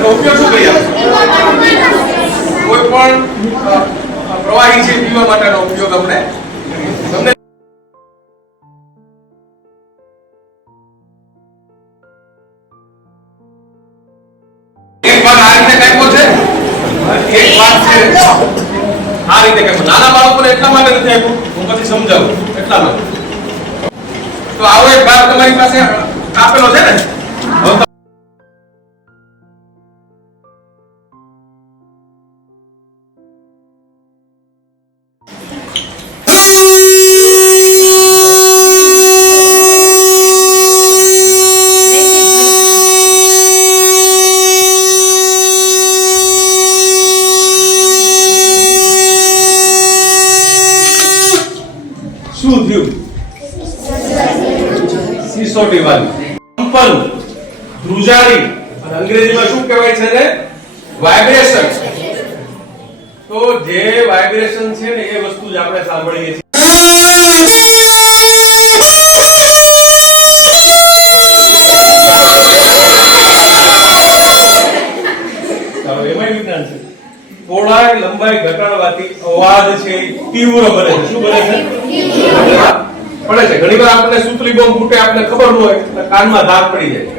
એનો ઉપયોગ શું કરીએ? કોઈ પણ પ્રવાહી છે પીવા માટેનો ઉપયોગ આપણે તમને એક ભાગ આ રીતે કાપ્યો છે, એક ભાગ છે આ રીતે કાપ્યો. નાના બાળકોને એટલા માટે નથી આપ્યું, હું પછી સમજાવું એટલા માટે. તો આવો એક ભાગ તમારી પાસે કાપેલો છે ને, શું થયું? સિસોટી વાળી કંપન, ધ્રુજારી, અને અંગ્રેજીમાં શું કહેવાય છે ને? વાઇબ્રેશન. તો જે વાઇબ્રેશન છે ને એ વસ્તુ જ આપણે સાંભળીએ છીએ. એમાં વિજ્ઞાન છે. પહોળાઈ લંબાઈ ઘટાડવાથી અવાજ છે તીવ્ર બને છે. શું બને છે? પડે છે. ઘણીવાર આપણને સૂતલી બોમ્બ ફૂટે, આપણને ખબર ન હોય, કાનમાં ધાક પડી જાય.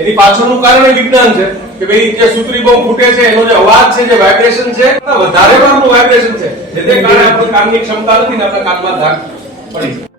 એની પાછળનું કારણ વિજ્ઞાન છે કે ભાઈ જે સૂતલી બોમ્બ ફૂટે છે એનો જે અવાજ છે, જે વાઇબ્રેશન છે, વધારે વારનું વાઇબ્રેશન છે, જેને કારણે આપણી કાનની ક્ષમતા નથી ને આપણે કાનમાં ધાક પડી જાય.